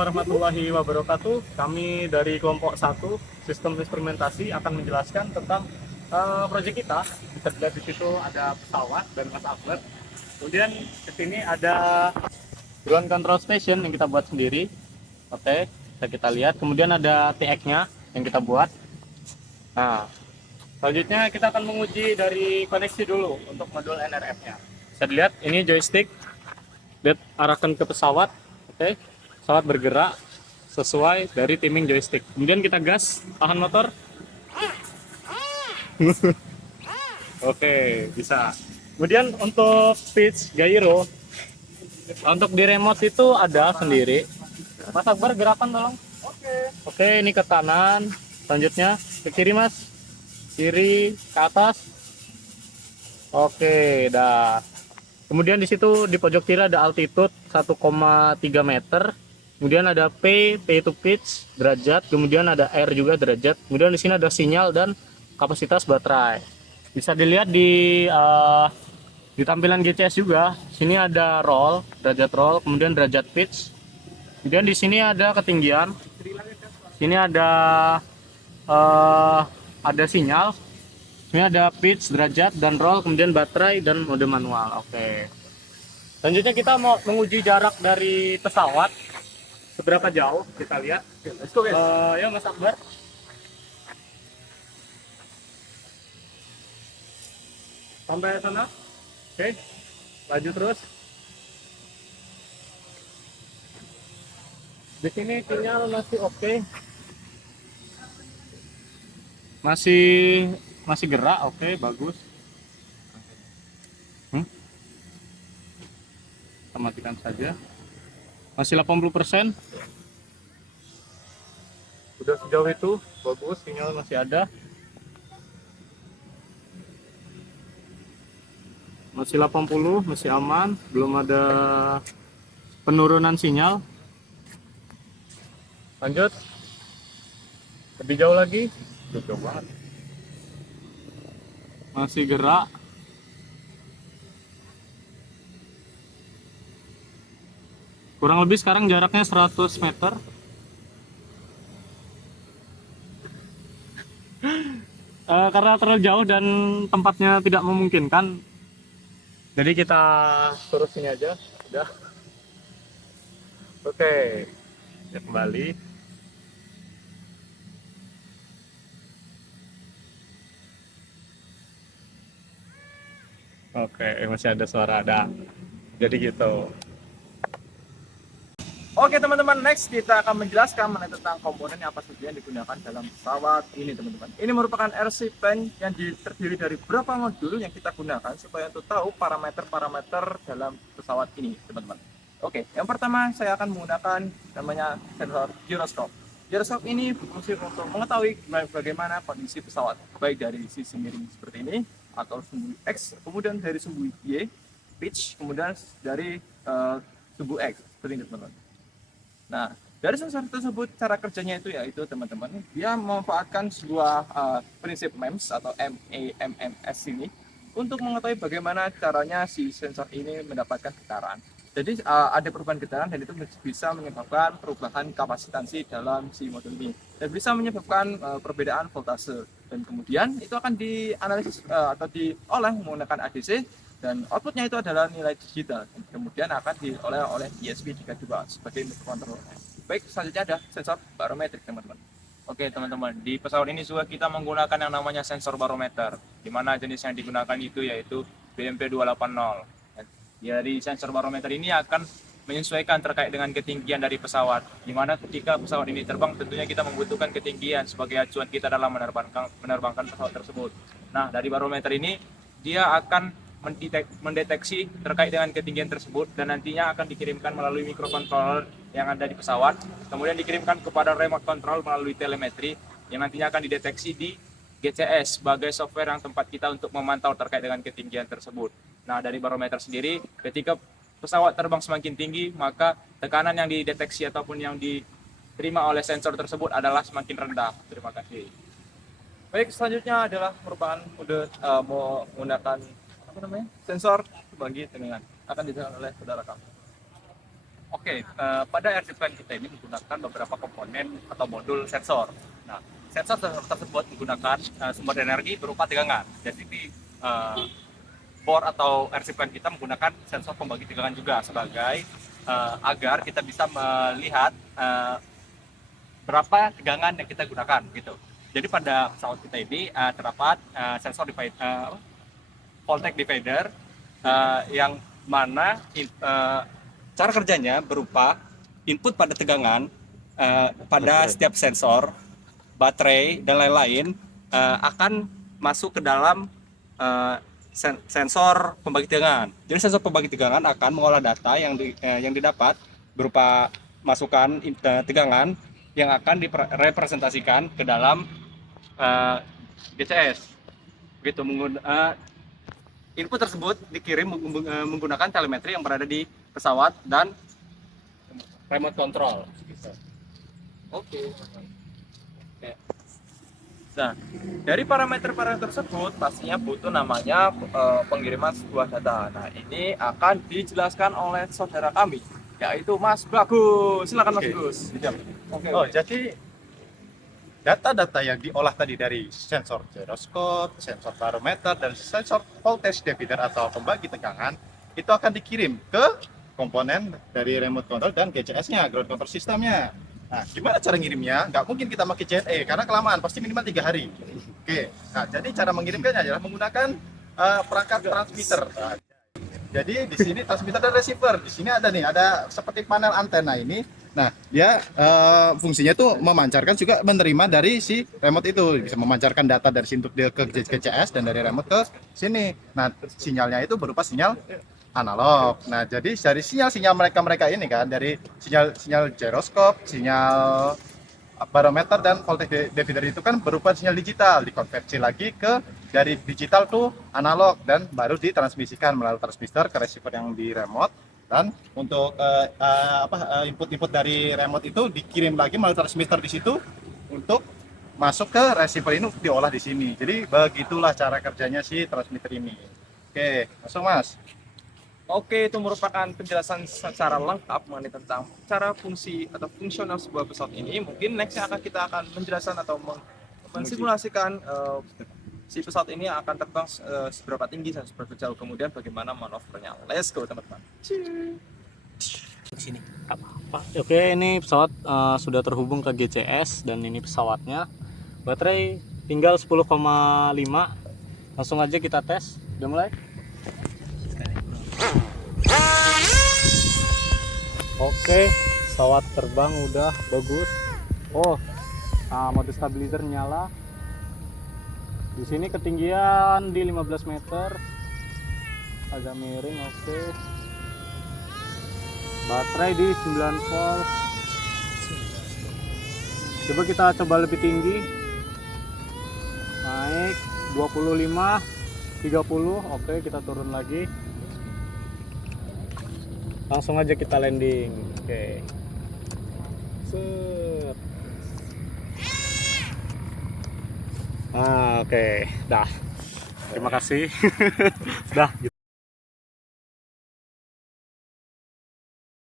warahmatullahi wabarakatuh. Kami dari kelompok 1 Sistem Instrumentasi akan menjelaskan tentang proyek kita. Bisa dilihat di situ ada pesawat dan Mas Akbar. Kemudian di sini ada ground control station yang kita buat sendiri. Oke, bisa kita lihat. Kemudian ada TX-nya yang kita buat. Nah, selanjutnya kita akan menguji dari koneksi dulu untuk modul NRF-nya. Bisa dilihat ini joystick. Lihat arahkan ke pesawat. Oke, pesawat bergerak sesuai dari timing joystick. Kemudian kita gas, tahan motor. Oke, bisa. Kemudian untuk pitch gyro, untuk di remote itu ada sendiri. Mas Akbar gerakan tolong. Oke, ini ke kanan. Selanjutnya ke kiri Mas. Kiri ke atas. Oke, dah. Kemudian di situ di pojok kiri ada altitude 1,3 meter. Kemudian ada P itu pitch, derajat. Kemudian ada R juga derajat. Kemudian di sini ada sinyal dan kapasitas baterai. Bisa dilihat di tampilan GCS juga. Sini ada roll, derajat roll, kemudian derajat pitch. Kemudian di sini ada ketinggian. Sini ada sinyal. Ini ada pitch, derajat, dan roll, kemudian baterai, dan mode manual. Oke. Selanjutnya kita mau menguji jarak dari pesawat. Seberapa jauh, kita lihat. Let's go, guys. Ya, Mas Akbar. Sampai sana. Oke. Laju terus. Di sini sinyal masih oke. Masih gerak, oke, bagus. Kita matikan saja. Masih 80%. Udah sejauh itu, bagus, sinyal masih ada. Masih 80, masih aman, belum ada penurunan sinyal. Lanjut. Lebih jauh lagi. Jauh banget. Masih gerak. Kurang lebih sekarang jaraknya 100 meter. Karena terlalu jauh dan tempatnya tidak memungkinkan, jadi kita turun sini aja. Udah. Oke, ya kembali. Oke, masih ada suara ada. Jadi gitu. Oke teman-teman, next kita akan menjelaskan mengenai tentang komponen yang apa saja yang digunakan dalam pesawat ini teman-teman. Ini merupakan RC Plan yang terdiri dari beberapa modul yang kita gunakan supaya untuk tahu parameter-parameter dalam pesawat ini teman-teman. Oke, yang pertama saya akan menggunakan namanya sensor gyroscope. Gyroscope ini berfungsi untuk mengetahui bagaimana kondisi pesawat, baik dari sisi miring seperti ini atau sumbu X, kemudian dari sumbu Y, pitch, kemudian dari sumbu X seperti ini teman-teman. Nah, dari sensor tersebut cara kerjanya itu yaitu teman-teman, dia memanfaatkan sebuah prinsip MEMS atau MEMS ini untuk mengetahui bagaimana caranya si sensor ini mendapatkan getaran. Jadi ada perubahan getaran dan itu bisa menyebabkan perubahan kapasitansi dalam si modul ini dan bisa menyebabkan perbedaan voltase, dan kemudian itu akan dianalisis atau diolah menggunakan ADC, dan outputnya itu adalah nilai digital, dan kemudian akan diolah oleh ESP32 sebagai mikrokontroler. Baik, selanjutnya ada sensor barometrik teman-teman. Oke teman-teman, di pesawat ini juga kita menggunakan yang namanya sensor barometer, di mana jenis yang digunakan itu yaitu BMP280. Jadi sensor barometer ini akan menyesuaikan terkait dengan ketinggian dari pesawat, di mana ketika pesawat ini terbang tentunya kita membutuhkan ketinggian sebagai acuan kita dalam menerbangkan pesawat tersebut. Nah, dari barometer ini dia akan mendeteksi terkait dengan ketinggian tersebut dan nantinya akan dikirimkan melalui microcontroller yang ada di pesawat, kemudian dikirimkan kepada remote control melalui telemetri yang nantinya akan dideteksi di GCS sebagai software yang tempat kita untuk memantau terkait dengan ketinggian tersebut. Nah, dari barometer sendiri, ketika pesawat terbang semakin tinggi, maka tekanan yang dideteksi ataupun yang diterima oleh sensor tersebut adalah semakin rendah. Terima kasih. Baik, selanjutnya adalah merupakan mau menggunakan sensor bagi tegangan, akan dijelaskan oleh saudara kami. Oke, pada RC Plan kita ini menggunakan beberapa komponen atau modul sensor. Nah, sensor tersebut menggunakan sumber energi berupa tegangan. Jadi di board atau RC Plan kita menggunakan sensor pembagi tegangan juga sebagai agar kita bisa melihat berapa tegangan yang kita gunakan gitu. Jadi pada pesawat kita ini terdapat sensor voltage divider yang mana cara kerjanya berupa input pada tegangan pada setiap sensor, baterai dan lain-lain akan masuk ke dalam sensor pembagi tegangan. Jadi sensor pembagi tegangan akan mengolah data yang didapat berupa masukan tegangan yang akan direpresentasikan ke dalam GCS. Begitu input tersebut dikirim menggunakan telemetri yang berada di pesawat dan remote control. Oke. Nah, dari parameter-parameter tersebut pastinya butuh namanya pengiriman sebuah data. Nah, ini akan dijelaskan oleh saudara kami, yaitu Mas Bagus. Silakan Mas Bagus. Jadi data-data yang diolah tadi dari sensor gyroscope, sensor barometer, dan sensor voltage divider atau pembagi tegangan itu akan dikirim ke komponen dari remote control dan GCS-nya, ground control systemnya. Nah, gimana cara ngirimnya? Nggak mungkin kita pakai JNE karena kelamaan, pasti minimal 3 hari. Oke, nah jadi cara mengirimkannya adalah menggunakan perangkat transmitter. Nah, jadi di sini transmitter dan receiver. Di sini ada seperti panel antena ini. Nah, dia fungsinya tuh memancarkan juga menerima dari si remote itu, bisa memancarkan data dari sini ke GCS dan dari remote ke sini. Nah, sinyalnya itu berupa sinyal analog. Nah, jadi dari sinyal-sinyal mereka ini kan, dari sinyal gyroscope, sinyal barometer dan voltage divider itu kan berupa sinyal digital, dikonversi lagi ke dari digital to analog dan baru ditransmisikan melalui transmitter ke receiver yang di remote. Dan untuk input-input dari remote itu dikirim lagi melalui transmitter di situ untuk masuk ke receiver ini untuk diolah di sini. Jadi begitulah cara kerjanya si transmitter ini. Oke, masuk Mas. Oke, itu merupakan penjelasan secara lengkap mengenai tentang cara fungsi atau fungsional sebuah pesawat ini. Mungkin nextnya kita akan menjelaskan atau mensimulasikan si pesawat ini akan terbang seberapa tinggi dan seberapa jauh, kemudian bagaimana manuvernya. Let's go teman-teman. Sini. Oke, ini pesawat sudah terhubung ke GCS dan ini pesawatnya. Baterai tinggal 10,5. Langsung aja kita tes. Udah mulai? Oke, pesawat terbang udah bagus. Oh, mode stabilizer nyala. Di sini ketinggian di 15 meter. Agak miring, oke. Baterai di 9 volt. Coba kita coba lebih tinggi. Naik 25, 30. Oke, kita turun lagi. Langsung aja kita landing. Oke. Set. Oke. Dah. Terima kasih. Dah gitu.